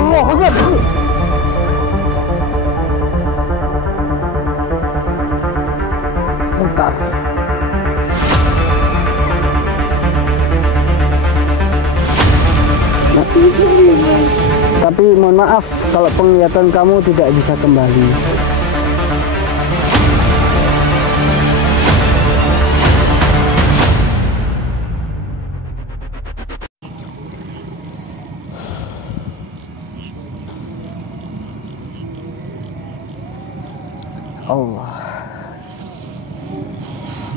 Allah Akbar. Mutar. Tapi mohon maaf kalau penglihatan kamu tidak bisa kembali. Allah.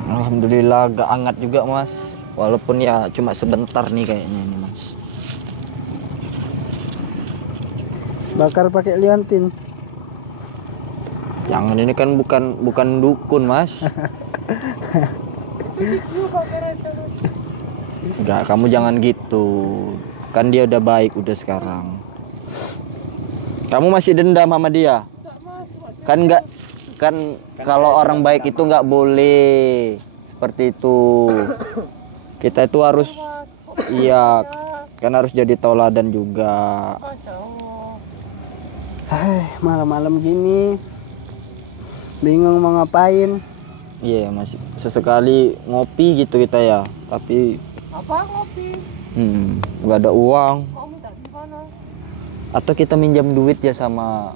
Alhamdulillah agak hangat juga mas, walaupun ya cuma sebentar nih kayaknya ini mas. Bakar pakai liontin. Jangan, ini kan bukan dukun mas. Enggak, kamu jangan gitu. Kan dia udah baik udah sekarang. Kamu masih dendam sama dia? Kan enggak, kan kalau orang baik itu nggak boleh seperti itu. Kita itu harus, iya kan harus jadi tauladan juga. Malam-malam gini bingung mau ngapain. Iya masih sesekali ngopi gitu kita ya, tapi Apa ngopi? nggak ada uang. Mau minta di mana? Atau kita minjam duit ya sama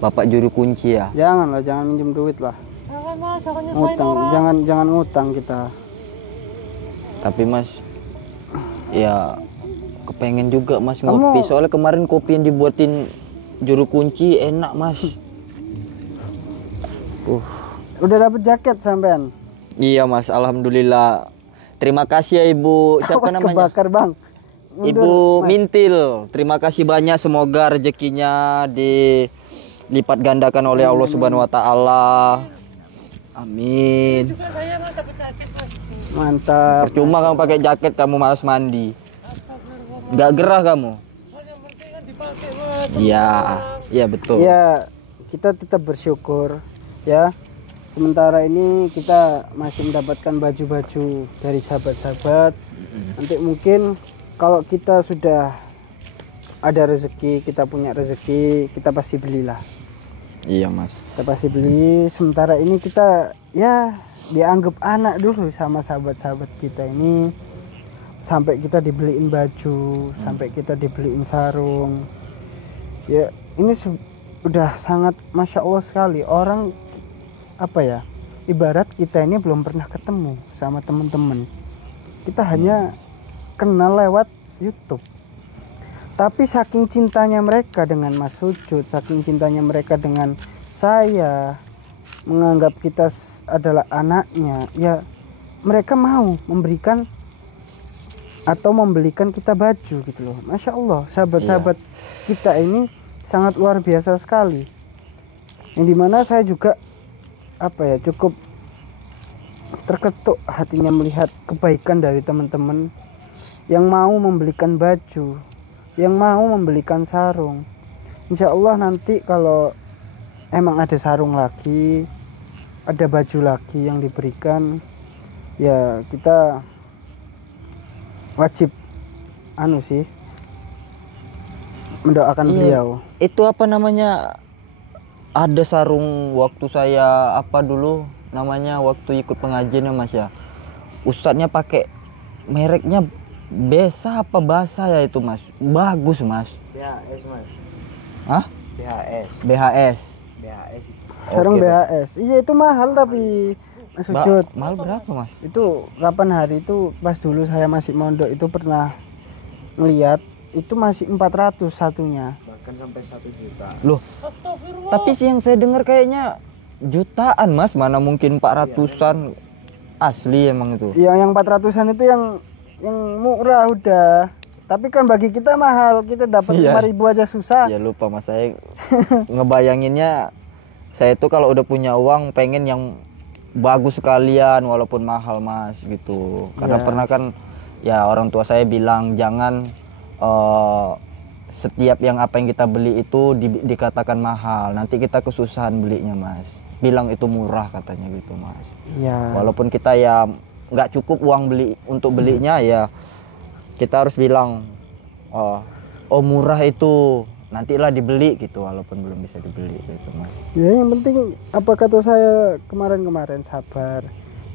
bapak juru kunci ya. Jangan lah, jangan minjem duit lah. Jangan mas, jangan nyusahin Ngutang, orang. jangan ngutang kita. Tapi mas, ya kepengen juga mas ngopi. Soalnya kemarin kopi yang dibuatin juru kunci enak mas. Udah dapet jaket sampean? Iya mas, alhamdulillah. Terima kasih ya ibu. Siapa Awas namanya? kebakar bang. Mundur, Ibu Mas. Mintil. Terima kasih banyak. Semoga rezekinya dilipat gandakan oleh Allah Subhanahu Wa Taala. Amin. Juga saya mas dapat jaket mas. Mantap. Percuma kamu pakai jaket, kamu malas mandi. Nggak gerah kamu? Mas yang penting kan dipakai mas. Iya, iya betul. Ya kita tetap bersyukur ya. Sementara ini kita masih mendapatkan baju-baju dari sahabat-sahabat. Nanti mungkin kalau kita sudah ada rezeki, kita punya rezeki, kita pasti belilah. Iya mas. Kita pasti beli. Sementara ini kita ya dianggap anak dulu sama sahabat-sahabat kita ini. Sampai kita dibeliin baju, sampai kita dibeliin sarung. Ya ini udah sangat Masya Allah sekali. Orang apa ya, ibarat kita ini belum pernah ketemu sama teman-teman. Kita hanya kenal lewat YouTube. Tapi saking cintanya mereka dengan Mas Sujud, saking cintanya mereka dengan saya, menganggap kita adalah anaknya, ya mereka mau memberikan atau membelikan kita baju gitu loh. Masya Allah, sahabat-sahabat kita ini sangat luar biasa sekali. Yang dimana saya juga apa ya, cukup terketuk hatinya melihat kebaikan dari teman-teman yang mau membelikan baju, yang mau membelikan sarung. Insya Allah nanti kalau emang ada sarung lagi, ada baju lagi yang diberikan, ya kita wajib mendoakan beliau. Itu apa namanya? Ada sarung waktu saya apa dulu namanya waktu ikut pengajian ya mas ya. Ustadznya pakai mereknya Besa apa Basa ya itu mas. Bagus mas. BHS mas. Hah? BHS. BHS. BHS itu. Sarung Oke, BHS. Iya itu mahal tapi Mas Sujud. Mahal berapa mas? Itu kapan hari itu pas dulu saya masih mondok itu pernah ngeliat itu masih 400 satunya. Bahkan sampai 1 juta. Loh, Astagfirullah. tapi sih yang saya dengar kayaknya jutaan mas. Mana mungkin 400-an. Asli emang itu. Ya yang 400-an itu yang murah udah. Tapi kan bagi kita mahal, kita dapat Iya. 5.000 aja susah. Ya lupa mas, saya ngebayanginnya saya tuh kalau udah punya uang pengen yang bagus sekalian walaupun mahal mas gitu. Karena Ya. pernah kan ya orang tua saya bilang jangan setiap yang apa yang kita beli itu dikatakan mahal, nanti kita kesusahan belinya mas. Bilang itu murah katanya gitu mas. Iya. Walaupun kita ya nggak cukup uang beli untuk belinya ya kita harus bilang, oh murah itu, nantilah dibeli gitu, walaupun belum bisa dibeli gitu mas. Ya yang penting apa kata saya kemarin sabar,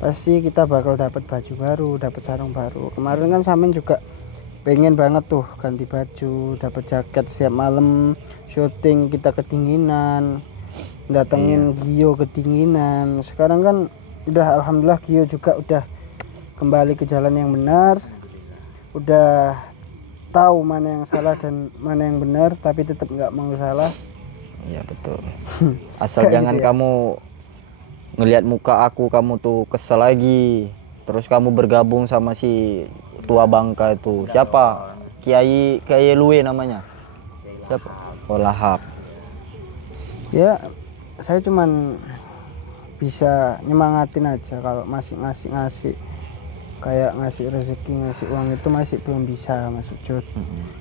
pasti kita bakal dapat baju baru, dapat sarung baru. Kemarin kan Samin juga pengen banget tuh ganti baju, dapat jaket setiap malam syuting kita kedinginan, datengin Gio kedinginan. Sekarang kan udah alhamdulillah Gio juga udah kembali ke jalan yang benar, udah tahu mana yang salah dan mana yang benar, tapi tetap nggak mau salah. Iya betul. Asal Kayak jangan gitu ya. kamu ngelihat muka aku kamu tuh kesel lagi, terus kamu bergabung sama si tua bangka itu. Siapa? Kiai Luwe namanya. Siapa? Oh Lahap. Ya saya cuman bisa nyemangatin aja, kalau masih ngasih kayak ngasih rezeki, ngasih uang itu masih belum bisa Mas Ucut.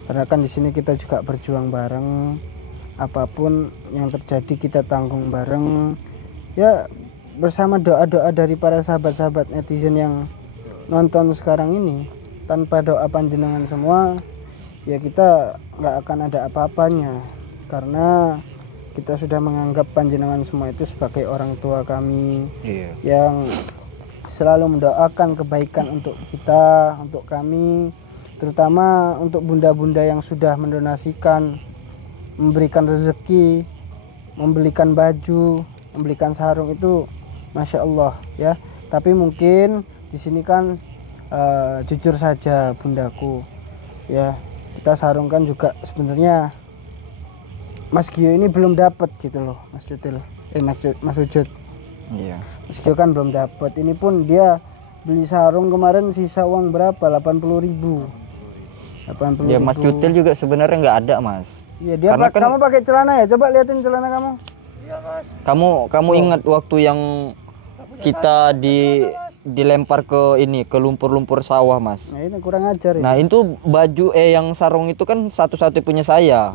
Karena kan di sini kita juga berjuang bareng, apapun yang terjadi kita tanggung bareng ya, bersama doa-doa dari para sahabat-sahabat netizen yang nonton sekarang ini. Tanpa doa panjenengan semua ya kita nggak akan ada apa-apanya, karena kita sudah menganggap panjenengan semua itu sebagai orang tua kami yang selalu mendoakan kebaikan untuk kita, untuk kami, terutama untuk bunda-bunda yang sudah mendonasikan, memberikan rezeki, membelikan baju, membelikan sarung, itu masya Allah ya. Tapi mungkin di sini kan jujur saja bundaku ya, kita sarung kan juga sebenarnya Mas Gio ini belum dapat gitu loh Mas Ucud. Mas Ucud. Iya. Mas Gio kan belum dapat. Ini pun dia beli sarung kemarin sisa uang berapa? 80.000. 80.000. Ya Mas Cutil juga sebenarnya nggak ada mas. Iya dia Karena kan- kamu pakai celana ya? Coba liatin celana kamu. Iya mas. Kamu ingat waktu yang kita dilempar ke lumpur-lumpur sawah mas. Nah ini kurang ajar ya. Nah itu baju yang sarung itu kan satu-satu punya saya.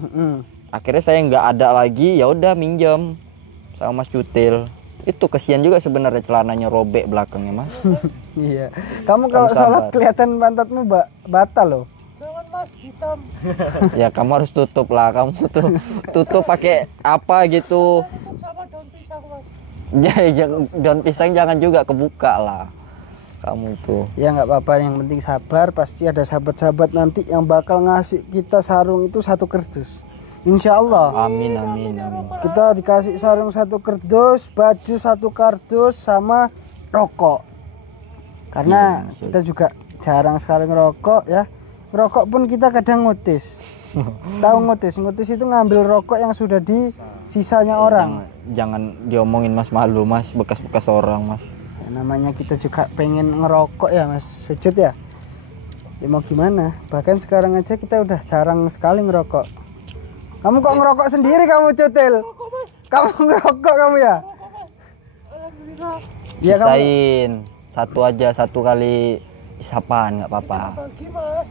Akhirnya saya nggak ada lagi, ya udah minjem sama Mas Cutil. Itu kesian juga sebenarnya, celananya robek belakangnya mas. Iya. Kamu kalau Kamu sholat sabar. kelihatan pantatmu batal loh. Jangan mas, hitam. Ya kamu harus tutup lah, kamu tuh tutup pakai apa gitu. Tutup sama daun pisang mas. Daun pisang jangan juga kebuka lah kamu tuh. Ya nggak apa-apa, yang penting sabar. Pasti ada sahabat-sahabat nanti yang bakal ngasih kita sarung itu 1 kardus. Insya Allah. Amin amin amin. Kita dikasih sarung 1 kardus, baju 1 kardus, sama rokok. Karena Iya, kita juga jarang sekali ngerokok ya. Ngerokok pun kita kadang ngutis. Tahu ngutis? Ngutis itu ngambil rokok yang sudah di sisanya orang. Jangan diomongin mas, malu mas, bekas-bekas orang mas. Ya, namanya kita juga pengen ngerokok ya Mas Sujud ya. Ya mau gimana? Bahkan sekarang aja kita udah jarang sekali ngerokok. Kamu kok ngerokok sendiri kamu Cutil? Kamu ngerokok kamu ya? Alhamdulillah. Iya, kamu- Sisain satu aja, 1 kali isapan nggak apa-apa. Bagi mas.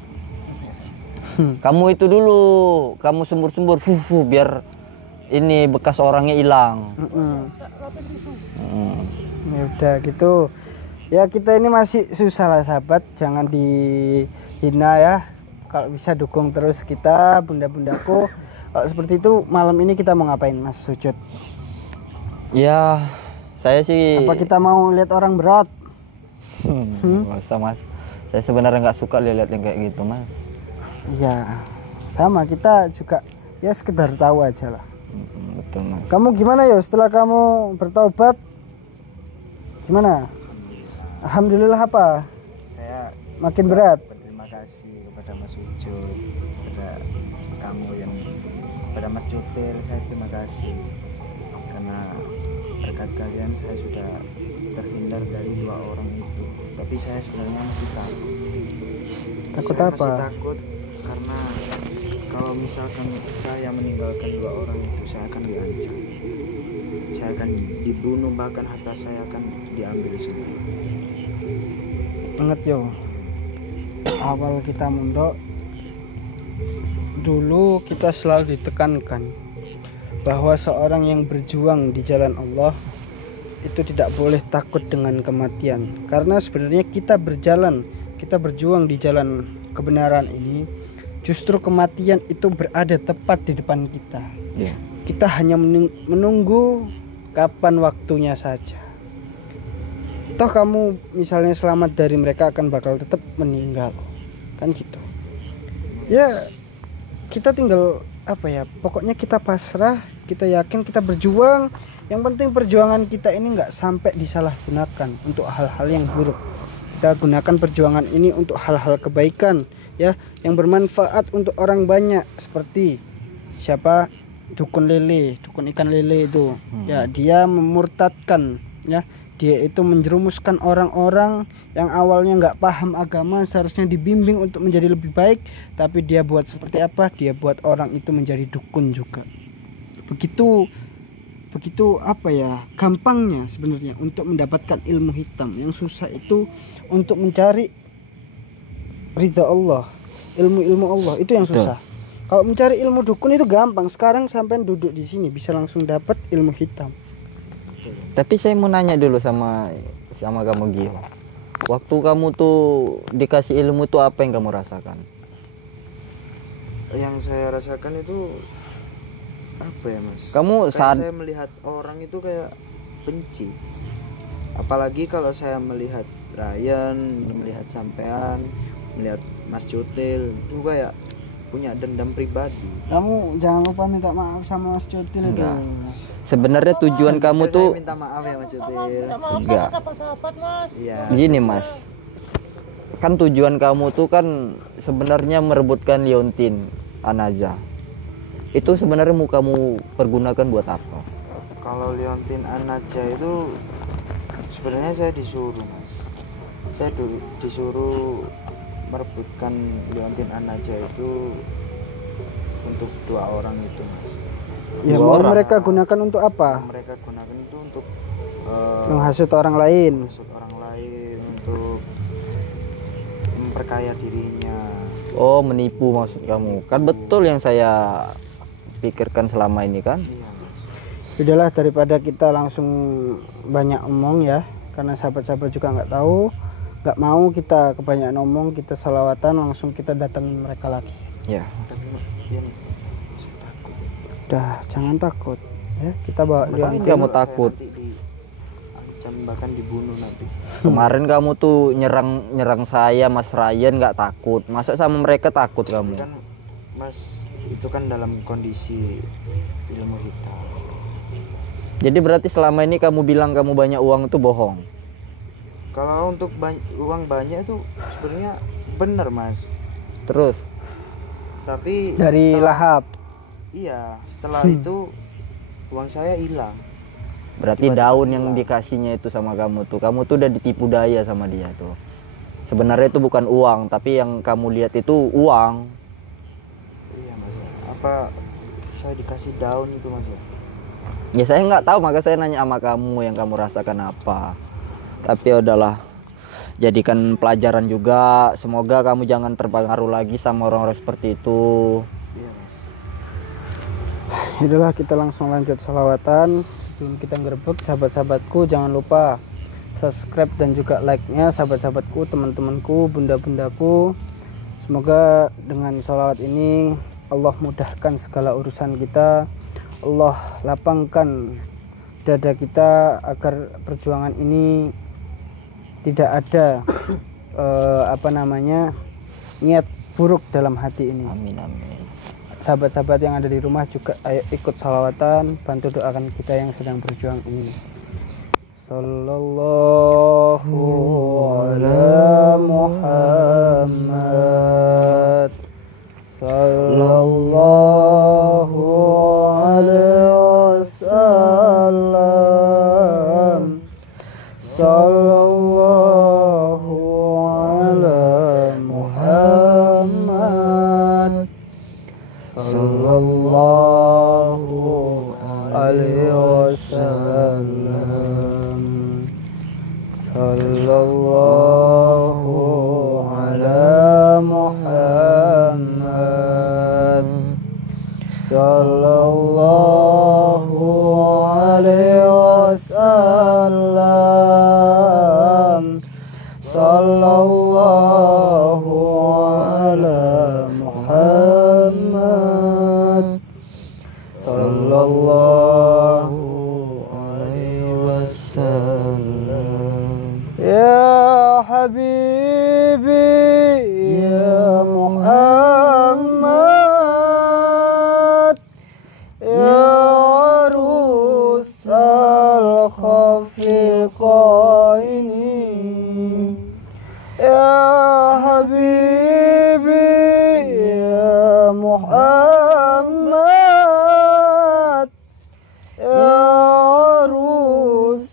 Kamu itu dulu, kamu sembur-sembur, biar ini bekas orangnya hilang. Rapin tisu. Ya udah gitu. Ya kita ini masih susah lah sahabat, jangan dihina ya. Kalau bisa dukung terus kita, bunda-bundaku. Kalau seperti itu malam ini kita mau ngapain Mas Sujud? Ya, saya sih. Apa kita mau lihat orang berat? Nggak usah mas. Saya sebenarnya nggak suka lihat yang kayak gitu mas. Ya sama, kita juga ya sekedar tahu aja lah. Betul mas. Kamu gimana ya setelah kamu bertobat? Gimana? Alhamdulillah apa? Saya Makin berat? berterima kasih kepada Mas Ucud, kepada kamu yang kepada Mas Cutil, saya terima kasih karena berkat kalian saya sudah terhindar dari 2 orang itu. Tapi saya sebenarnya masih takut. Takut Saya apa? masih takut karena kalau misalkan saya meninggalkan 2 orang itu, saya akan diancam, saya akan dibunuh, bahkan harta saya akan diambil semua. Ingat yo, awal kita mondok dulu kita selalu ditekankan bahwa seorang yang berjuang di jalan Allah itu tidak boleh takut dengan kematian, karena sebenarnya kita berjuang di jalan kebenaran ini, justru kematian itu berada tepat di depan kita. Iya. Kita hanya menunggu kapan waktunya saja. Toh kamu misalnya selamat dari mereka akan bakal tetap meninggal, kan gitu. Ya kita tinggal apa ya, pokoknya kita pasrah, kita yakin, kita berjuang. Yang penting perjuangan kita ini nggak sampai disalahgunakan untuk hal-hal yang buruk. Kita gunakan perjuangan ini untuk hal-hal kebaikan, ya, yang bermanfaat untuk orang banyak. Seperti siapa, dukun lele, dukun ikan lele itu, ya, dia memurtadkan, ya, dia itu menjerumuskan orang-orang yang awalnya nggak paham agama, seharusnya dibimbing untuk menjadi lebih baik, tapi dia buat seperti apa? Dia buat orang itu menjadi dukun juga. Begitu apa ya, gampangnya sebenarnya untuk mendapatkan ilmu hitam. Yang susah itu untuk mencari ridha Allah, ilmu Allah itu yang susah. Kalau mencari ilmu dukun itu gampang. Sekarang sampai duduk di sini bisa langsung dapat ilmu hitam. Tapi saya mau nanya dulu sama kamu Gio. Waktu kamu tuh dikasih ilmu tuh apa yang kamu rasakan? Yang saya rasakan itu apa ya, Mas? Kamu saat saya melihat orang itu kayak benci. Apalagi kalau saya melihat Ryan, melihat sampean, melihat Mas Cutil, itu kayak punya dendam pribadi. Kamu jangan lupa minta maaf sama Mas Cutil itu. Enggak. Sebenarnya tujuan kamu Saya tuh minta maaf ya Mas Cutil. Minta maaf Enggak. sama sahabat-sahabat, Mas. Iya. gini Mas. Kan tujuan kamu tuh kan sebenarnya merebutkan Liontin Anaza. Itu sebenarnya mau kamu pergunakan buat apa? Kalau Liontin Anaja itu sebenarnya saya disuruh, Mas. Saya disuruh merebutkan Liontin Anaja itu untuk 2 orang itu, Mas. Ya, Dua mau orang. mereka gunakan untuk apa? Mereka gunakan itu untuk Menghasut orang lain. maksud orang lain, untuk memperkaya dirinya. Oh, menipu maksud kamu. Kan betul yang saya pikirkan selama ini kan? Iya, Mas. Sudahlah, daripada kita langsung banyak omong ya, karena sahabat-sahabat juga nggak tahu, nggak mau kita kebanyakan omong, kita selawatan langsung kita datangin mereka lagi. Ya. Tapi Lian, saya takut. Udah, jangan takut ya, kita bawa Ngapain Liontin. kamu Saya takut? nanti diancam, bahkan dibunuh nanti. Kemarin kamu tuh nyerang saya, Mas Ryan, nggak takut. Masa sama mereka takut kamu? Kan Mas, itu kan dalam kondisi ilmu hitam. Jadi berarti selama ini kamu bilang kamu banyak uang itu bohong. Kalau untuk uang banyak itu sebenarnya benar, Mas. Terus Tapi Dari setelah- lahap. Iya, setelah itu uang saya hilang. berarti Tiba-tiba daun yang hilang. dikasihnya itu sama kamu tuh, kamu tuh udah ditipu daya sama dia tuh. Sebenarnya itu bukan uang, tapi yang kamu lihat itu uang. Iya, Mas. Apa saya dikasih daun itu, Mas? Ya saya nggak tahu, maka saya nanya sama kamu yang kamu rasakan apa. Tapi ya udahlah, jadikan pelajaran juga. Semoga kamu jangan terpengaruh lagi sama orang-orang seperti itu. Iya, Mas. Itulah, kita langsung lanjut salawatan. Sebelum kita ngerebek, sahabat-sahabatku jangan lupa subscribe dan juga like-nya, sahabat-sahabatku, teman-temanku, bunda-bundaku. Semoga dengan salawat ini Allah mudahkan segala urusan kita, Allah lapangkan dada kita agar perjuangan ini tidak ada niat buruk dalam hati ini. Amin amin. Sahabat-sahabat yang ada di rumah juga ayo ikut salawatan, bantu doakan kita yang sedang berjuang ini. Sallallahu ala Muhammad. Sallallahu alaihi wasallam. Sallallahu ala Muhammad. Sallallahu alaihi wasallam. Sallallahu ala Muhammad. Sallallahu alaihi wasallam. Sallallahu يا حبيبي يا محمد يا عروس الخفيقين يا حبيبي يا محمد يا عروس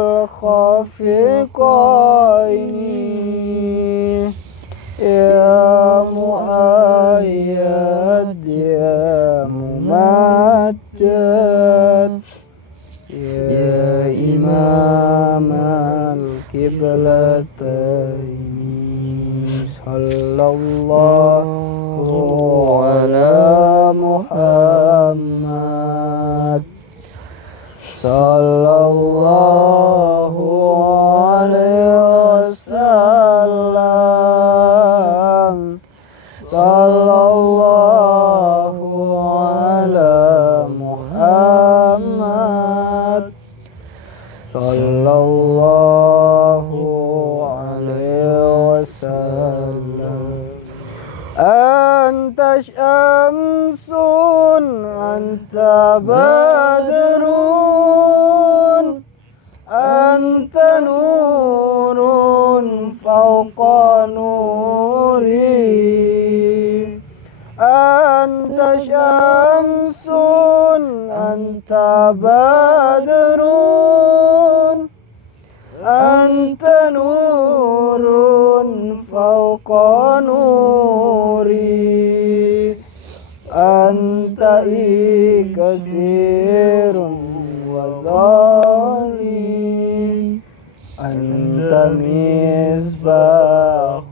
الخفيقين يا مؤيد يا ممجد يا إمام القبلتين صلى الله على محمد صلى الله عليه وسلم صلى الله على محمد صلى الله عليه وسلم أنت شمس أنت بدر أنت نور فوق نوري أنت شمس أنت بدر أنت نور فوق نوري أنت كثير وظالم أنت مصباح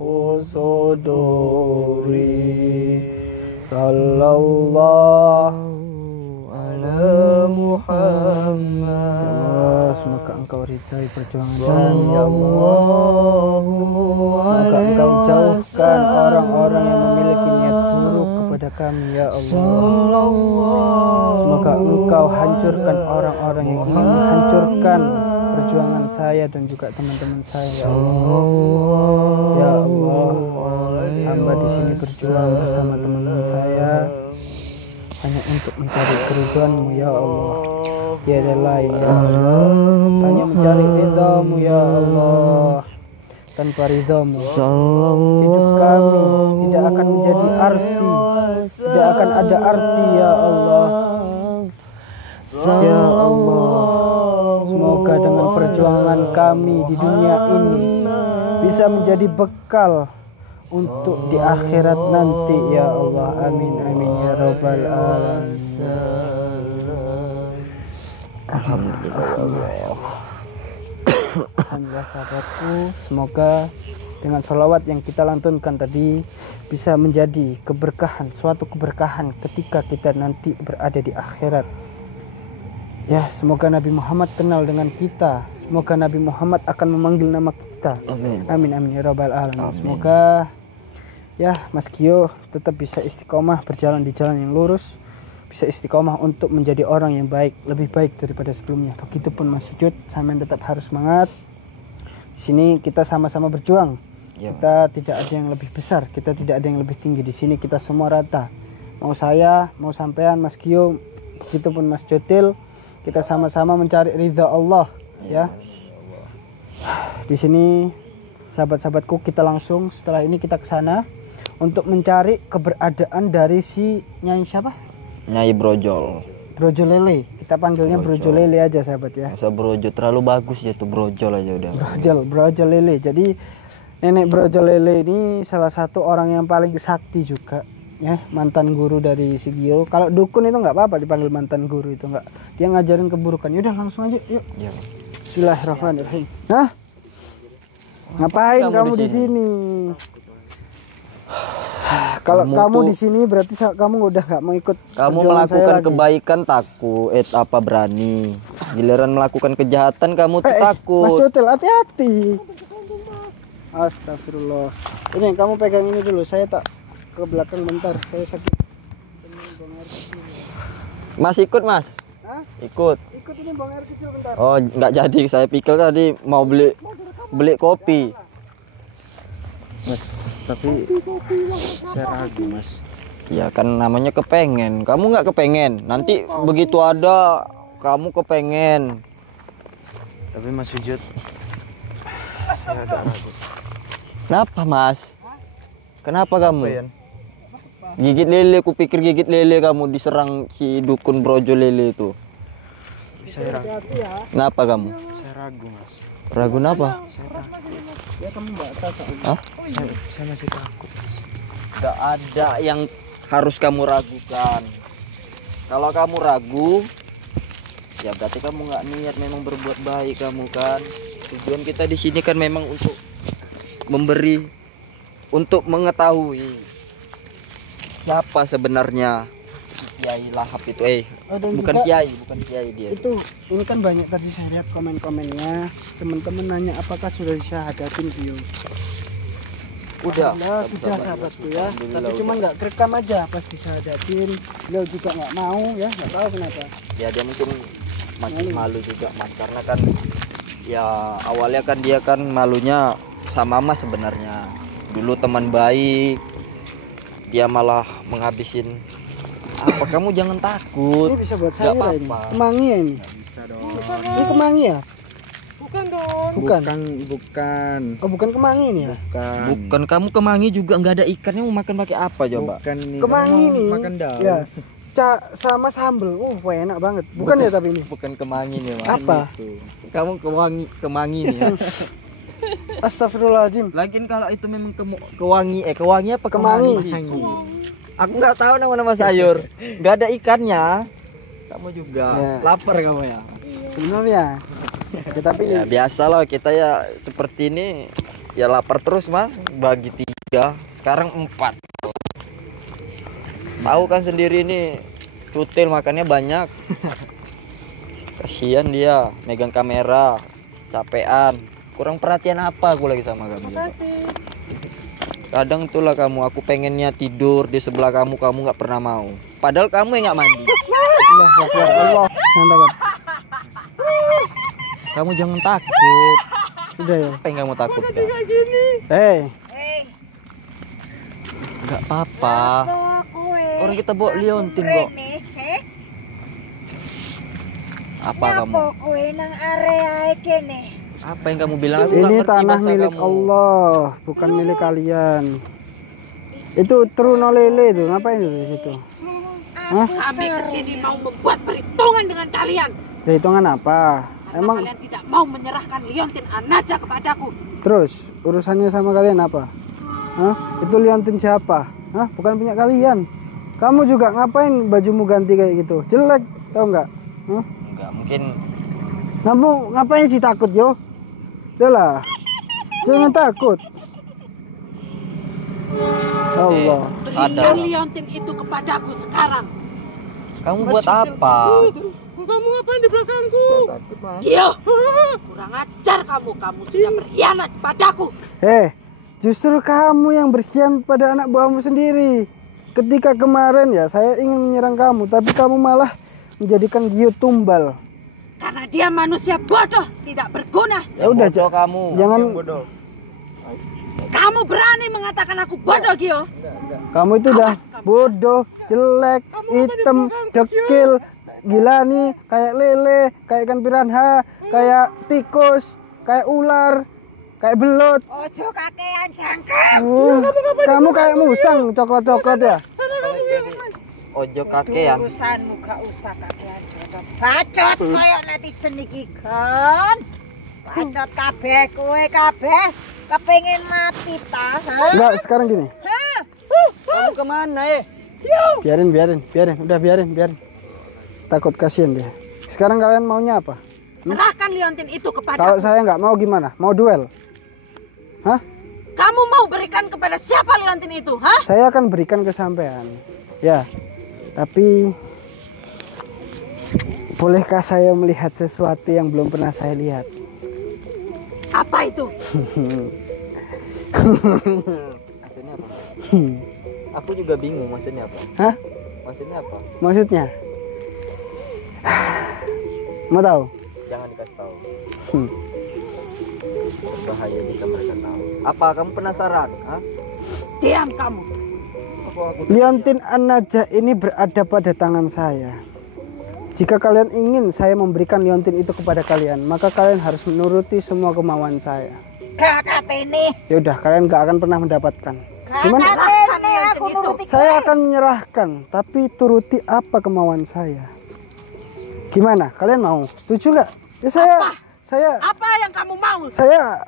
صدوري صلى الله على محمد. Semoga engkau ridhai perjuangan kami ya Allah. Semoga engkau jauhkan orang-orang yang memiliki niat buruk kepada kami ya Allah. Semoga engkau hancurkan orang-orang yang ingin menghancurkan perjuangan saya dan juga teman-teman saya ya Allah. Ya Allah, hamba di sini berjuang bersama teman-teman saya hanya untuk mencari keridhaan-Mu ya Allah. Tiada lain ya Allah. Hanya mencari ridha-Mu ya Allah. Tanpa ridha-Mu hidup kami tidak akan menjadi arti, tidak akan ada arti ya Allah. Ya Allah, semoga dengan perjuangan kami di dunia ini bisa menjadi bekal untuk di akhirat nanti ya Allah. Amin amin ya rabbal alamin. Alhamdulillah ya Allah. Alhamdulillah sahabatku, semoga dengan sholawat yang kita lantunkan tadi bisa menjadi keberkahan, suatu keberkahan ketika kita nanti berada di akhirat. Ya, semoga Nabi Muhammad kenal dengan kita. Semoga Nabi Muhammad akan memanggil nama kita. Amin. Amin amin ya rabbal alamin. Semoga ya Mas Gio tetap bisa istiqomah berjalan di jalan yang lurus, bisa istiqomah untuk menjadi orang yang baik, lebih baik daripada sebelumnya. Begitupun Mas Sujud, sampean tetap harus semangat. Di sini kita sama-sama berjuang. Ya. Kita tidak ada yang lebih besar, kita tidak ada yang lebih tinggi. Di sini kita semua rata. Mau saya, mau sampean, Mas Gio, begitupun Mas Jotil, kita sama-sama mencari ridha Allah. Ya. Di sini sahabat-sahabatku, kita langsung setelah ini kita ke sana untuk mencari keberadaan dari si Nyai siapa? Nyai Brojol. Brojol Lele. Kita panggilnya Brojol Lele aja sahabat ya. Masa Brojol terlalu bagus ya tuh, Brojol aja udah. Brojol Lele. Jadi nenek Brojol Lele ini salah satu orang yang paling sakti juga. Ya, mantan guru dari si Gio. Kalau dukun itu nggak apa-apa dipanggil mantan guru, itu nggak. Dia ngajarin keburukan. Yaudah langsung aja, yuk. Ya. Bismillahirrahmanirrahim. Hah? Ngapain kamu di sini? Kalau kamu di sini berarti kamu udah nggak mau ikut. Kamu melakukan kebaikan takut, apa berani. Giliran melakukan kejahatan kamu tuh takut. Mas Jotil, hati-hati. Astagfirullah. Ini kamu pegang ini dulu. Saya tak ke belakang bentar. Saya sakit. Mas ikut Mas. Hah? Ikut. Ikut ini buang air kecil bentar. Oh nggak jadi. Saya pikir tadi mau beli beli kopi. Mas, tapi saya ragu mas. Ya kan namanya kepengen. Kamu nggak kepengen. Nanti begitu ada kamu kepengen. Tapi Mas Sujud, saya agak ragu. Kenapa Mas? Kenapa kamu? Apa, Yan? Gigit lele, kupikir gigit lele kamu diserang si dukun brojo lele itu. Saya ragu. Kenapa kamu? Saya ragu mas. Ragu kenapa? Saya ragu. Ya kamu nggak tahu soalnya. Hah? Saya masih takut mas. Gak ada yang harus kamu ragukan. Kalau kamu ragu, ya berarti kamu nggak niat memang berbuat baik kamu kan. Tujuan kita di sini kan memang untuk memberi, untuk mengetahui siapa sebenarnya Kiai Lahap itu. Dan Bukan juga Kiai dia. itu ini kan banyak tadi saya lihat komen-komennya teman-teman nanya apakah sudah disyahadatin Gio. Udah. Alhamdulillah sudah sahabatku ya, tapi cuma nggak kerekam aja pas disyahadatin. Beliau juga nggak mau ya, nggak tahu kenapa. Ya dia mungkin masih malu juga Mas, karena kan ya awalnya kan dia kan malunya sama Mas sebenarnya. Dulu teman baik, dia malah menghabisin. Apa kamu jangan takut. Ini bisa buat Nggak saya ini. apa-apa. Kemangi ya ini. Bisa dong. Ini kemangi ya? Bukan dong. Bukan. Bukan. Oh bukan kemangi ini ya? Bukan. Bukan, kamu kemangi juga nggak ada ikannya, mau makan pakai apa coba? Bukan nih. Kemangi Kan nih. Makan daun. Ya. Sama sambel. Wah enak banget. Bukan ya tapi ini. Bukan kemangi nih Mas. Apa? Itu. Kamu kemangi nih ya. Astagfirullahaladzim. Lagian kalau itu memang kewangi apa Kemangi. Aku nggak tahu nama sayur. Nggak ada ikannya. Kamu juga Ya. lapar kamu ya. Sebenarnya. Ya, tapi Ya biasa lah kita ya seperti ini ya lapar terus Mas. Bagi 3, sekarang 4. Tahu kan sendiri ini cutil makannya banyak. Kasihan dia megang kamera, capean. Kurang perhatian apa aku lagi sama kamu. coba? Kadang itulah kamu, aku pengennya tidur di sebelah kamu, kamu nggak pernah mau. Padahal kamu yang nggak mandi. Allah Akbar. Allah. Mantap. Kamu jangan takut. Sudah ya. Apa yang kamu takutkan? Hei. Nggak apa-apa. Orang kita bawa liontin kok. Apa kamu? Kowe nang area kene. Apa yang kamu bilang? Aku nggak Ini ngerti tanah bahasa milik kamu. Allah, bukan milik kalian. Itu Truno Lele itu, ngapain itu di situ? Hah? Kami kesini mau membuat perhitungan dengan kalian. Perhitungan apa? Karena Emang kalian tidak mau menyerahkan Liontin Anaja kepadaku. terus urusannya sama kalian apa? Hah? Itu liontin siapa? Hah? Bukan punya kalian. Kamu juga ngapain bajumu ganti kayak gitu? Jelek, tau nggak? Hah? Enggak, mungkin Kamu ngapain sih takut yo? Udahlah, jangan takut. Allah. sadar. Berikan Liontin itu kepadaku sekarang. Kamu buat apa? Kamu ngapain di belakangku? Gio, kurang ajar kamu. Kamu sudah berkhianat padaku. Justru kamu yang berkhianat pada anak buahmu sendiri. Ketika kemarin ya saya ingin menyerang kamu, tapi kamu malah menjadikan Gio tumbal. Karena dia manusia bodoh, tidak berguna. Ya udah, Bodoh kamu. jangan. Kamu berani mengatakan aku bodoh, Gio? Kamu itu udah bodoh, jelek, hitam, dekil, gila nih, kayak lele, kayak ikan piranha, kayak tikus, kayak ular, kayak belut. Ojo kakean jangkep. Kamu kayak musang, coklat-coklat ya. Ojo kakean. Urusanmu gak usah kakean jodoh. Bacot koyo nanti jeniki kan. Bacot kabeh kowe kabeh kepengin mati ta? Enggak, sekarang gini. Kamu kemana Biarin, udah biarin. Takut kasihan dia. Sekarang kalian maunya apa? Serahkan Liontin itu Kalau kepadaku. saya nggak mau gimana? Mau duel? Hah? Kamu mau berikan kepada siapa Liontin itu? Hah? Saya akan berikan ke sampean. Ya. Tapi bolehkah saya melihat sesuatu yang belum pernah saya lihat? Apa itu? Maksudnya apa? Aku juga bingung maksudnya apa. Hah? Maksudnya apa? Maksudnya? Mau tahu? Jangan dikasih tahu. Bahaya jika mereka tahu. Apa kamu penasaran? Hah? Diam kamu. Liontin An-Najah ini berada pada tangan saya. Jika kalian ingin saya memberikan liontin itu kepada kalian, maka kalian harus menuruti semua kemauan saya. Kakak ini. Ya udah, kalian nggak akan pernah mendapatkan. Gimana? Kakak ini aku nuruti. Saya akan menyerahkan, tapi turuti apa kemauan saya. Gimana? Kalian mau? Setuju nggak? Ya saya Apa yang kamu mau? saya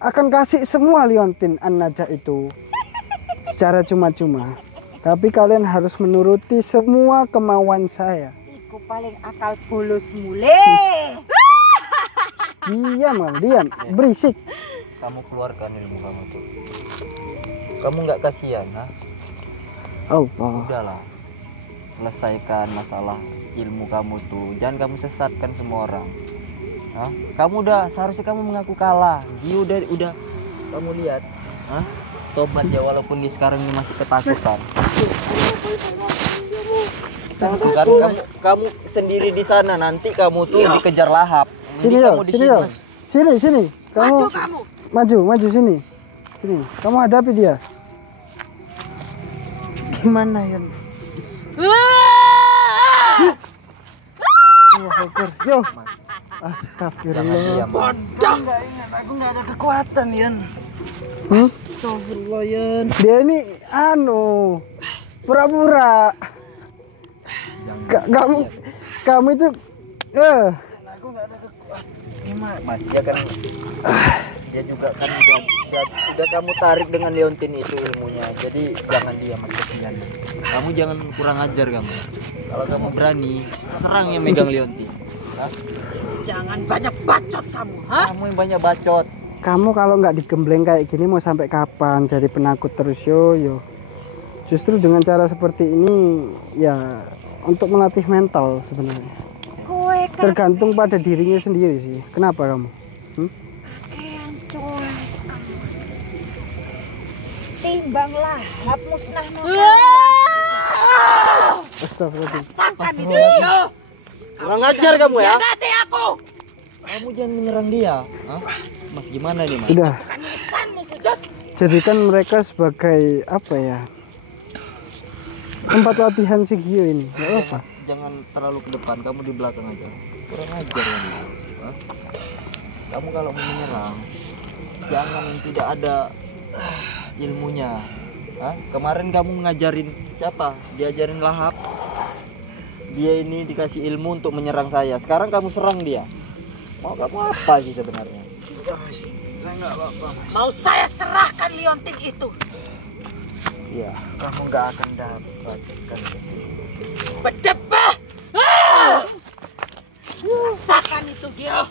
akan kasih semua liontin An-Najah itu secara cuma-cuma. Tapi kalian harus menuruti semua kemauan saya. Iku paling akal bulus mulai. Diam kamu, diam. Berisik. Kamu keluarkan ilmu kamu tuh. Kamu nggak kasihan, ha? Oh, Udahlah. Selesaikan masalah ilmu kamu tuh. Jangan kamu sesatkan semua orang. Hah? Kamu seharusnya kamu mengaku kalah. Dia udah kamu lihat, hah? Tobat ya, walaupun dia sekarang ini masih ketakutan. Kan kamu sendiri di sana, nanti kamu tuh dikejar lahap. Sini Jadi yo, kamu di sini yo. Sini. Kamu maju sini. Sini. Kamu hadapi dia. Gimana, Yon? Allah Akbar. Yo. Astagfirullah. Bodoh. Aku nggak ada kekuatan, Yan. Astagfirullah, Yan. Dia ini pura-pura. Kamu itu Aku nggak ada kekuatan. Mas, dia juga kan udah kamu tarik dengan liontin itu ilmunya. Jadi jangan dia mas, kesian. Kamu jangan kurang ajar kamu. Kalau kamu berani, serang yang megang liontin. Hah? Jangan banyak bacot kamu, ha? Kamu yang banyak bacot. kamu kalau nggak digembleng kayak gini mau sampai kapan jadi penakut terus yo. Justru dengan cara seperti ini ya untuk melatih mental sebenarnya. Kowe Tergantung pada dirinya sendiri sih. Kenapa kamu? kakean cuek. Timbang lahap musnah Astagfirullahaladzim. Rasakan itu, yo. Kurang ajar kamu ya. Nanti aku. Kamu jangan menyerang dia. Hah? Mas gimana nih mas? Udah, Urusanmu, Sujud. jadikan mereka sebagai apa ya? Tempat latihan si Gio ini. Nggak apa. Jangan terlalu ke depan, kamu di belakang aja. Kurang ajar ini. Hah? Kamu kalau mau menyerang, jangan tidak ada ilmunya. Hah? Kemarin kamu ngajarin siapa? Diajarin lahap. Dia ini dikasih ilmu untuk menyerang saya. Sekarang kamu serang dia. Mau kamu apa sih sebenarnya? Saya nggak apa-apa. Mau saya serahkan liontin itu. Iya. Kamu nggak akan dapatkan. Berdebah. Rasakan itu, Gio.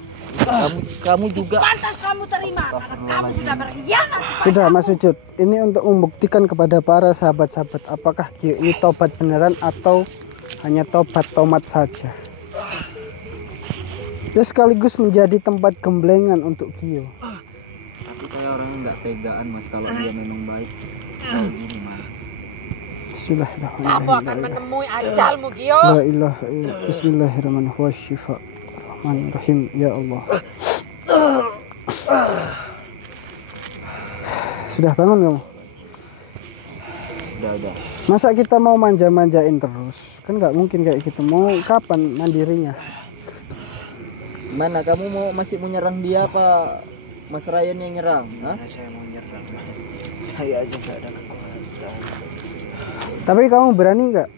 Kamu juga. Pantas kamu terima karena kamu sudah berkhianat. Sudah Mas Sujud, ini untuk membuktikan kepada para sahabat-sahabat apakah Gio ini tobat beneran atau hanya tobat-tomat saja. Ya sekaligus menjadi tempat gemblengan untuk Gio. Tapi saya orangnya nggak tegaan mas kalau dia memang baik. Kayak gini mas. Bismillahirrahmanirrahim. Kamu akan menemui ajalmu, Gio. La ilaha illallah. Bismillahirrahmanirrahim. Wasyifa'irrahmanirrahim. Ya Allah. Sudah bangun kamu? Udah. Masa kita mau manja-manjain terus? Kan nggak mungkin kayak gitu. Mau kapan mandirinya? Mana kamu masih mau nyerang dia apa Mas Ryan yang nyerang? Hah? Saya mau nyerang, Mas. Saya aja nggak ada kekuatan. Tapi kamu berani nggak?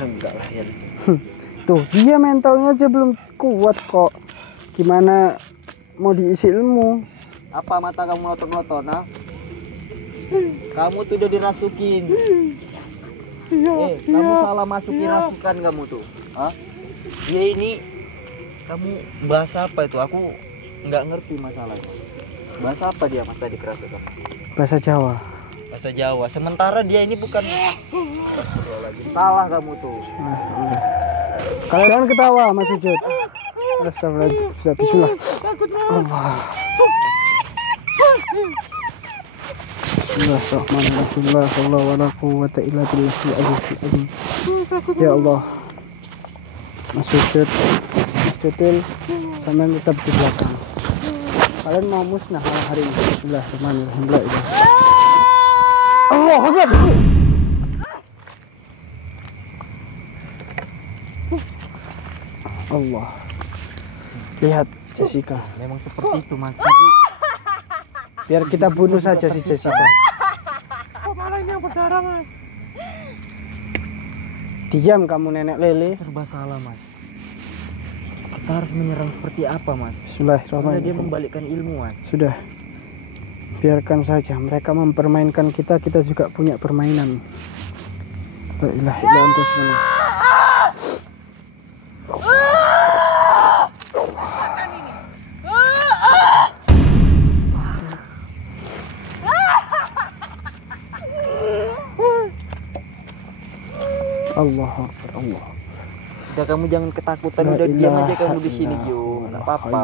Enggak lah ya. Tuh dia mentalnya aja belum kuat kok. Gimana mau diisi ilmu? Apa mata kamu melotot-melotot? Nah? Kamu tuh udah dirasukin. Kamu salah masukin rasukan kamu tuh. Hah? Dia ini kamu bahasa apa itu? Aku nggak ngerti masalahnya. Bahasa apa dia mas tadi kerasukan? Bahasa Jawa. Bahasa Jawa. Sementara dia ini bukan. Salah kamu tuh. Nah, udah. Kalian jangan ketawa Mas Sujud. Astagfirullahaladzim. Sudah bismillah. Allah. Bismillahirrahmanirrahim. La haula wala quwwata illa billahil aliyyil azim. Ya Allah. Mas Sujud, Mas Tutul, sampean tetap di belakang. Kalian mau musnah malam hari ini. Bismillahirrahmanirrahim. Allah Akbar. Allah. Lihat Jessica. Memang seperti itu mas. Biar kita bunuh saja si Jessica. Kepalanya berdarah mas. Diam kamu nenek lele. Serba salah mas. Kita harus menyerang seperti apa mas? Soalnya dia Bismillahirrahmanirrahim. membalikkan ilmu mas. Sudah. Biarkan saja mereka mempermainkan kita, kita juga punya permainan. La ilaha illa anta subhanaka. Allah Akbar, Allah. Udah kamu jangan ketakutan, La udah diam aja ilaha kamu di sini Gio. illallah. Enggak apa-apa.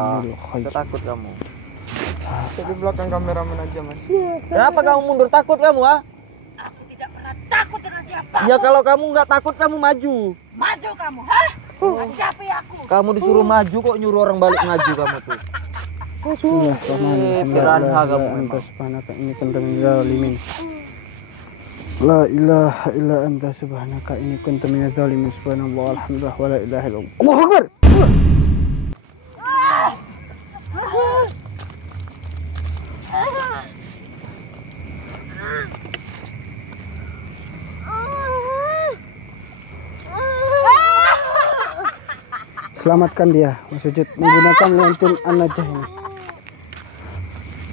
Hayyul Usah takut kamu. Di belakang kameramen aja mas. Kenapa kamu mundur, takut kamu ah? Aku tidak pernah takut dengan siapa. Ya kalau kamu nggak takut kamu maju. Maju kamu, hah? Hadapi aku. Kamu disuruh maju kok nyuruh orang balik maju kamu tuh. Bismillahirrahmanirrahim. Piranha La kamu ilaha memang. anta subhanaka inni kuntu minadz zalimin. La ilaha illa anta subhanaka inni kuntu minadz zalimin. Subhanallah walhamdulillah wa la ilaha illallah. Allahu Akbar. Selamatkan dia, Mas Sujud, menggunakan leontin an-najah ini.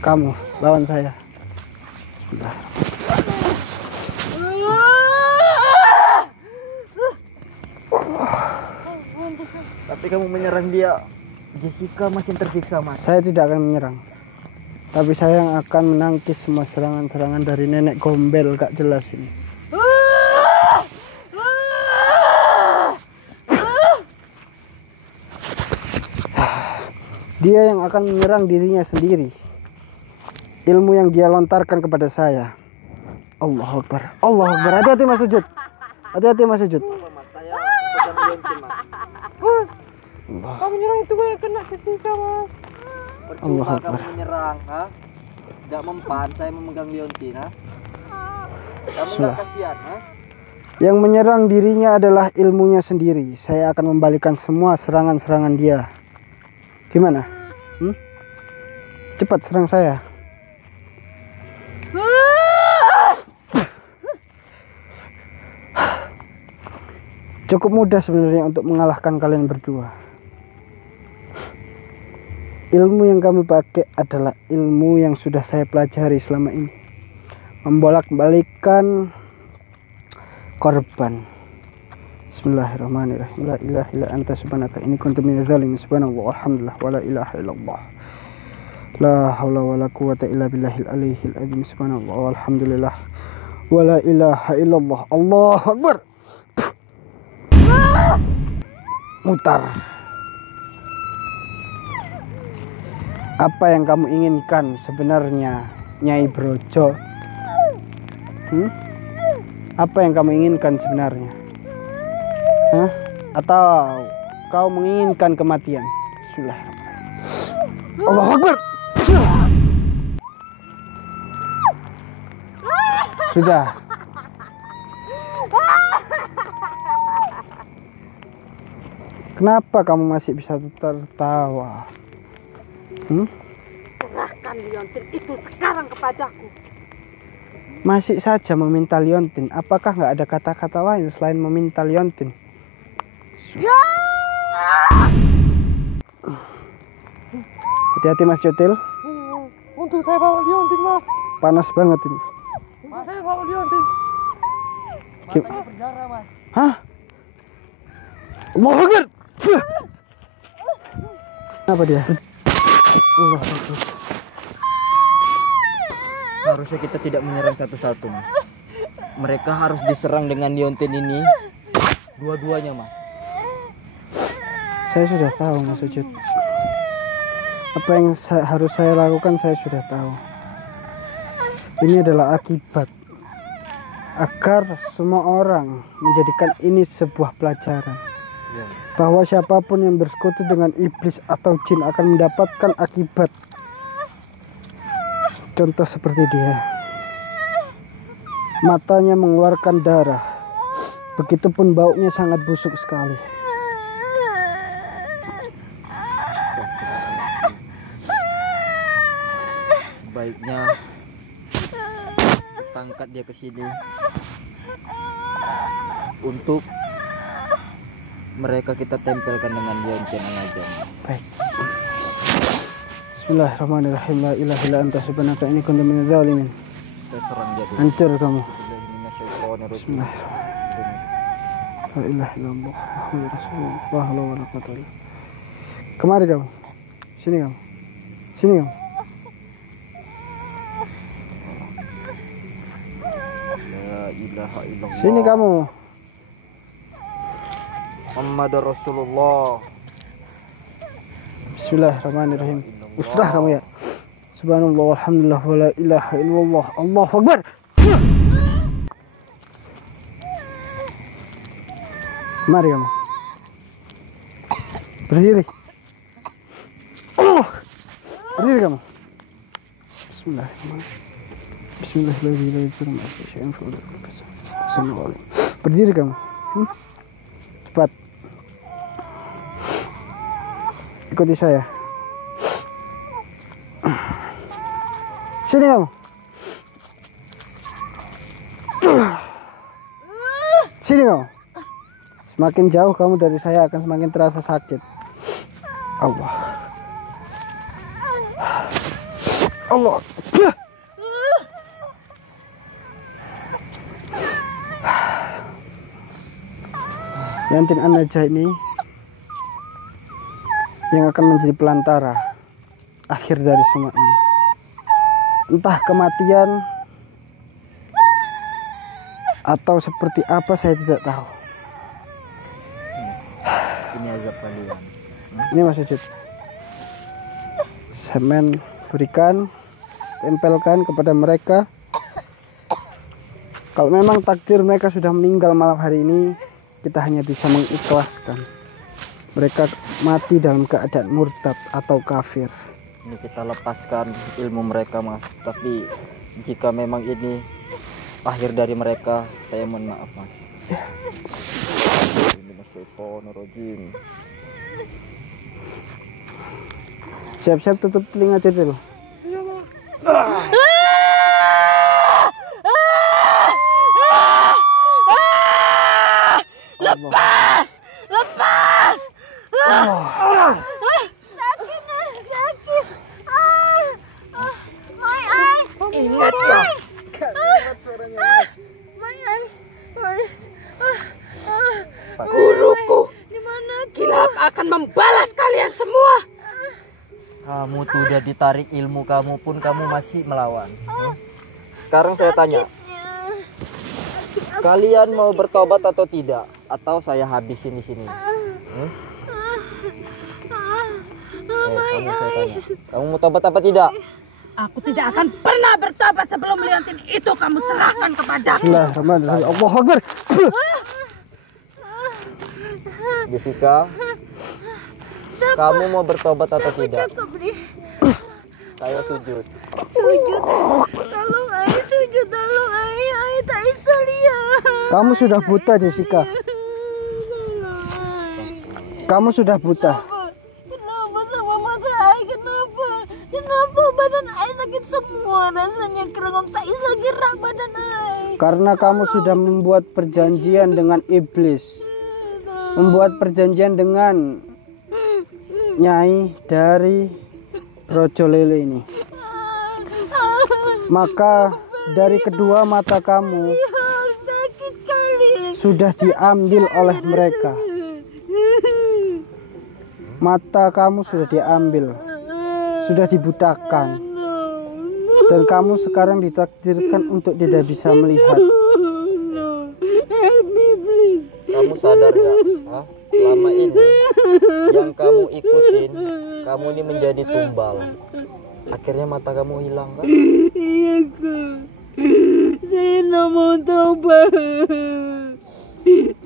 Kamu lawan saya. Bismillah. Tapi kamu menyerang dia, Jessica masih tersiksa mas. Saya tidak akan menyerang. Tapi saya yang akan menangkis semua serangan-serangan dari nenek gombel gak jelas ini. Dia yang akan menyerang dirinya sendiri. Ilmu yang dia lontarkan kepada saya. Allahu Akbar. Allahu Akbar. Hati-hati Mas Sujud. Hati-hati Mas Sujud. Kamu nyerang itu gue kena Jessica mas. Allah Percuma Akbar. kamu menyerang, ha? Gak mempan saya memegang liontin, ha? Kamu Sudah. gak kasihan, ha? Yang menyerang dirinya adalah ilmunya sendiri. Saya akan membalikan semua serangan-serangan dia. Gimana? Cepat serang saya. Cukup mudah sebenarnya untuk mengalahkan kalian berdua. Ilmu yang kami pakai adalah ilmu yang sudah saya pelajari selama ini. Membolak-balikkan korban. Bismillahirrahmanirrahim. La ilaha illa anta subhanaka inni kuntu minadz zalimin. Subhanallah walhamdulillah wa la ilaha illallah. La haula wa la quwata illa billahil aliyil azim. Subhanallah walhamdulillah wa la ilaha illallah. Allahu Akbar. Mutar. Apa yang kamu inginkan sebenarnya, Nyai Brojo? Apa yang kamu inginkan sebenarnya? Hah? Atau kau menginginkan kematian? Bismillahirrahmanirrahim. Allahu Akbar. Sudah. Kenapa kamu masih bisa tertawa? Serahkan liontin itu sekarang kepadaku. Masih saja meminta liontin. Apakah nggak ada kata-kata lain selain meminta liontin? Hati-hati Mas Jotil. Untuk saya bawa liontin mas. Panas banget ini. Saya bawa liontin. Matanya berdarah, mas. Hah? Allahu Akbar. Apa dia? Allah Akbar. Harusnya kita tidak menyerang satu-satu, mas. Mereka harus diserang dengan liontin ini. Dua-duanya, mas. Saya sudah tahu Mas Sujud. Apa yang harus saya lakukan saya sudah tahu. Ini adalah akibat agar semua orang menjadikan ini sebuah pelajaran. Bahwa siapapun yang bersekutu dengan iblis atau jin akan mendapatkan akibat contoh seperti dia. Matanya mengeluarkan darah. Begitupun baunya sangat busuk sekali. Sebaiknya kita angkat dia ke sini untuk mereka kita tempelkan dengan lonceng aja. Baik. Bismillahirrahmanirrahim. La ilaha illa anta subhanaka inni kuntu minadz zalimin. Kita serang dia dulu. Hancur kamu. Bismillahirrahmanirrahim. La ilaha illallah Muhammadur Rasulullah. La haula wala quwwata illa billah. Kemari kamu. Sini kamu. Sini kamu. La ilaha illallah. Sini kamu. Muhammadur Rasulullah. Bismillahirrahmanirrahim. Usrah kamu ya. Subhanallah walhamdulillah wa la ilaha illallah. Allahu akbar. Mari kamu. Berdiri. Allah. Berdiri kamu. Bismillahirrahmanirrahim. Bismillahirrahmanirrahim. Berdiri kamu. Cepat. Ikuti saya. Sini kamu. Sini kamu. Semakin jauh kamu dari saya akan semakin terasa sakit. Allah. Allah. Yantin An-Najah ini yang akan menjadi pelantara akhir dari semua ini. Entah kematian atau seperti apa saya tidak tahu. Ini azab kalian. Ini Mas Ujud. Semen berikan, tempelkan kepada mereka. Kalau memang takdir mereka sudah meninggal malam hari ini, kita hanya bisa mengikhlaskan mereka mati dalam keadaan murtad atau kafir. Ini kita lepaskan ilmu mereka, Mas. Tapi jika memang ini akhir dari mereka, saya mohon maaf, Mas. Bismillahirrahmanirrahim. Siap-siap tutup telinga Cecil. Lepas! Lepas! Sakit. My eyes. Ingat ya. My eyes. Guruku, Di mana? Kilap akan membalas kalian semua. Kamu tuh udah ditarik ilmu kamu pun kamu masih melawan. Sekarang saya tanya, kalian mau bertobat atau tidak? Atau saya habisin di sini? Kamu saya tanya, kamu mau tobat apa tidak? Aku tidak akan pernah bertobat sebelum liontin itu kamu serahkan kepadaku. Bismillahirrahmanirrahim. Allahu akbar. Jessica, kamu mau bertobat atau tidak? Saya sujud. Sujud. Tolong ai, sujud tolong ai tak bisa lihat. Kamu sudah buta, Jessica. Kamu sudah buta. Kenapa sama mata ai? Kenapa badan ai sakit semua? Rasanya kerengok tak bisa gerak badan ai. Karena kamu sudah membuat perjanjian dengan iblis. Membuat perjanjian dengan Nyai dari Rojo Lele ini. Maka dari kedua mata kamu Sakit kali. sudah diambil oleh mereka. Mata kamu sudah diambil, sudah dibutakan, dan kamu sekarang ditakdirkan untuk tidak bisa melihat. Help me please. Kamu sadar gak? Selama ini yang kamu ikutin, kamu ini menjadi tumbal. Akhirnya mata kamu hilang kan? Iya kak. Saya nak mau taubat.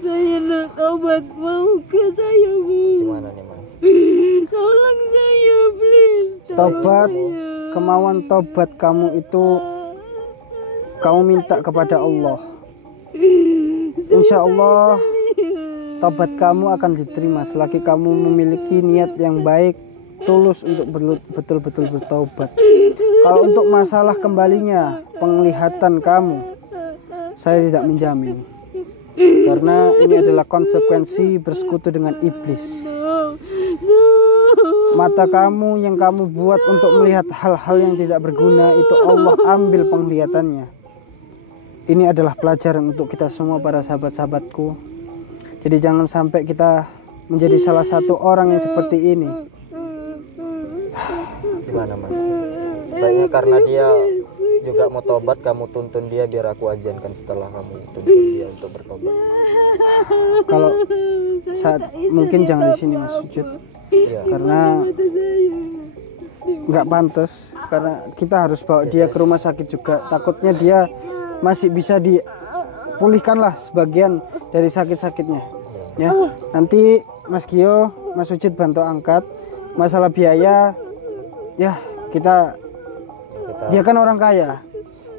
Saya nak taubat, mau ke saya bu. Gimana nih, Mas? Tolong saya, please. Tobat, kemauan tobat kamu itu kamu minta kepada Allah. Insya Allah tobat kamu akan diterima selagi kamu memiliki niat yang baik, tulus untuk betul-betul bertobat. Kalau untuk masalah kembalinya penglihatan kamu, saya tidak menjamin, karena ini adalah konsekuensi bersekutu dengan iblis. Mata kamu yang kamu buat untuk melihat hal-hal yang tidak berguna itu Allah ambil penglihatannya. Ini adalah pelajaran untuk kita semua para sahabat-sahabatku. Jadi jangan sampai kita menjadi salah satu orang yang seperti ini. Gimana Mas? Sebaiknya karena dia juga mau tobat, kamu tuntun dia biar aku ajankan setelah kamu tuntun dia untuk bertobat. Kalau saat mungkin jangan di sini Mas Sujud, Iya. karena nggak pantas. Karena kita harus bawa dia ke rumah sakit juga. Takutnya dia masih bisa dipulihkan lah sebagian dari sakit-sakitnya. Ya, nanti Mas Gio, Mas Sujud bantu angkat. Masalah biaya, ya kita dia kan orang kaya.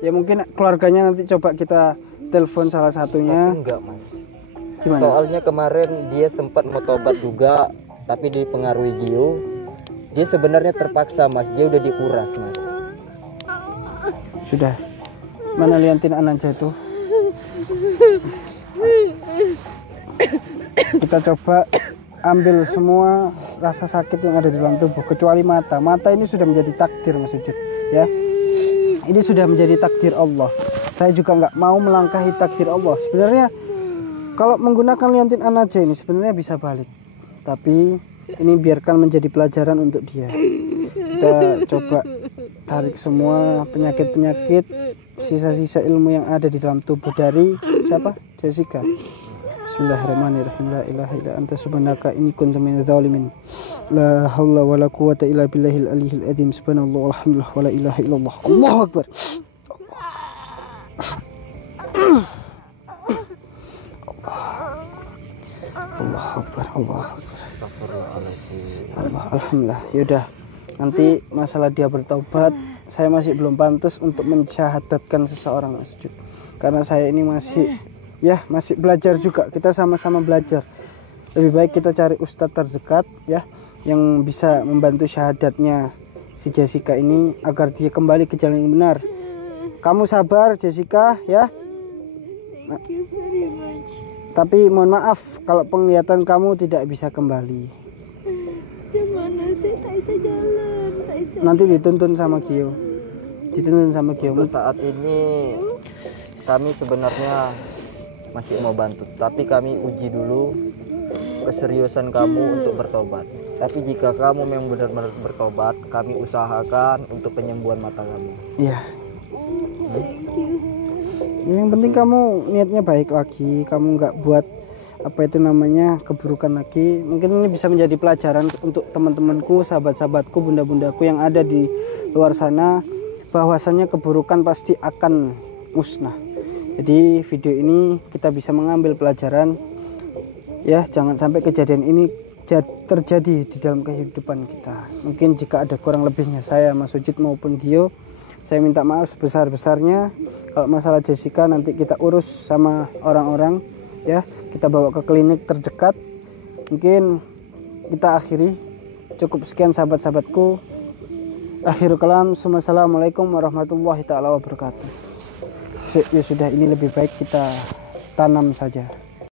Ya mungkin keluarganya nanti coba kita telepon salah satunya. Enggak Mas. Gimana? Soalnya kemarin dia sempat mau tobat juga, tapi dipengaruhi Gio. Dia sebenarnya terpaksa Mas, dia udah dikuras Mas. Sudah. Mana liantin Ananja itu? Kita coba ambil semua rasa sakit yang ada di dalam tubuh kecuali mata. Mata ini sudah menjadi takdir Mas Sujud, ya. Ini sudah menjadi takdir Allah. Saya juga nggak mau melangkahi takdir Allah. Sebenarnya kalau menggunakan liantin Ananja ini sebenarnya bisa balik. Tapi ini biarkan menjadi pelajaran untuk dia. Kita coba tarik semua penyakit-penyakit, sisa-sisa ilmu yang ada di dalam tubuh dari siapa? Jessica. Bismillahirrahmanirrahim. La ilaha illa anta subhanaka inni kuntu minadz zalimin. La haula wala quwwata illa billahil aliyyil azim. Subhanallah walhamdulillah wala ilaha illallah. Allahu akbar. Allahu akbar. Allahu akbar. Allah, alhamdulillah. Yaudah, nanti masalah dia bertobat, saya masih belum pantas untuk mensyahadatkan seseorang Mas Sujud. Karena saya ini masih belajar juga. Kita sama-sama belajar. Lebih baik kita cari ustadz terdekat ya, yang bisa membantu syahadatnya si Jessica ini agar dia kembali ke jalan yang benar. Kamu sabar Jessica ya. Nah, tapi mohon maaf kalau penglihatan kamu tidak bisa kembali. Gimana sih? Tak bisa jalan, tak bisa. Nanti dituntun sama Gio. Untuk saat ini kami sebenarnya masih mau bantu, tapi kami uji dulu keseriusan kamu untuk bertobat. Tapi jika kamu memang benar-benar bertobat, kami usahakan untuk penyembuhan mata kamu. Iya. Ya, yang penting kamu niatnya baik lagi, kamu nggak buat apa itu namanya keburukan lagi. Mungkin ini bisa menjadi pelajaran untuk teman-temanku, sahabat-sahabatku, bunda-bundaku yang ada di luar sana, bahwasanya keburukan pasti akan musnah. Jadi video ini kita bisa mengambil pelajaran ya, jangan sampai kejadian ini terjadi di dalam kehidupan kita. Mungkin jika ada kurang lebihnya saya, Mas Sujud maupun Gio, saya minta maaf sebesar-besarnya. Kalau masalah Jessica nanti kita urus sama orang-orang ya, kita bawa ke klinik terdekat. Mungkin kita akhiri. Cukup sekian sahabat-sahabatku. Akhirul kalam, assalamualaikum warahmatullahi taala wabarakatuh. Ya sudah, ini lebih baik kita tanam saja.